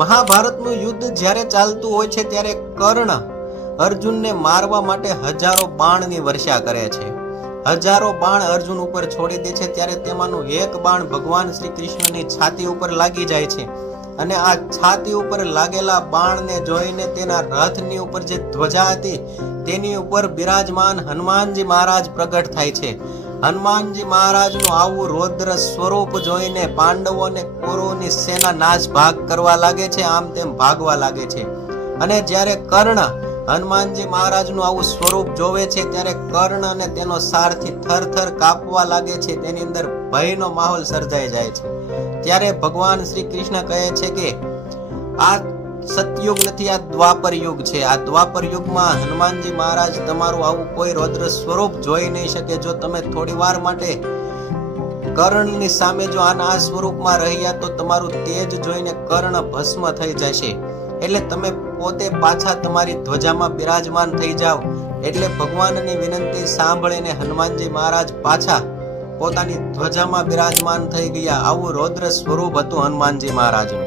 મહાભારતનું યુદ્ધ જ્યારે ચાલતું હોય છે ત્યારે કર્ણ અર્જુનને મારવા માટે હજારો બાણની વર્ષા કરે છે. હજારો બાણ અર્જુન ઉપર છોડી દે છે ત્યારે તેમાંનું એક બાણ ભગવાન શ્રી કૃષ્ણની છાતી ઉપર લાગી જાય છે અને આ છાતી ઉપર લાગેલા બાણને જોઈને તેના રથની ઉપર જે ધ્વજા હતી તેની ઉપર બિરાજમાન હનુમાનજી મહારાજ પ્રગટ થાય છે. હનુમાનજી મહારાજનું આવું રૌદ્ર સ્વરૂપ જોઈને પાંડવો અને કૌરવોની સેના નાશ ભાગ કરવા લાગે છે, આમ તેમ ભાગવા લાગે છે. અને જ્યારે કર્ણ હનુમાનજી મહારાજનું આવું સ્વરૂપ જોવે છે ત્યારે કર્ણ અને તેનો સારથી થરથર કાપવા લાગે છે. તેની અંદર ભયનો માહોલ સર્જાઈ જાય છે. ત્યારે ભગવાન શ્રી કૃષ્ણ કહે છે કે આ સતયુગ નથી, આ દ્વાપર યુગ છે. આ દ્વાપર યુગમાં હનુમાનજી મહારાજ તમારું આવું કોઈ રૌદ્ર સ્વરૂપ જોઈ નહીં શકે. જો તમે થોડી વાર માટે કર્ણની સામે જો આના આ સ્વરૂપમાં રહ્યા તો તમારું તેજ જોઈને કર્ણ ભસ્મ થઈ જશે. એટલે તમે પોતે પાછા તમારી ધ્વજામાં બિરાજમાન થઈ જાઓ. એટલે ભગવાનની વિનંતી સાંભળીને હનુમાનજી મહારાજ પાછા પોતાની ધ્વજામાં બિરાજમાન થઈ ગયા. આવું રૌદ્ર સ્વરૂપ હતું હનુમાનજી મહારાજનું.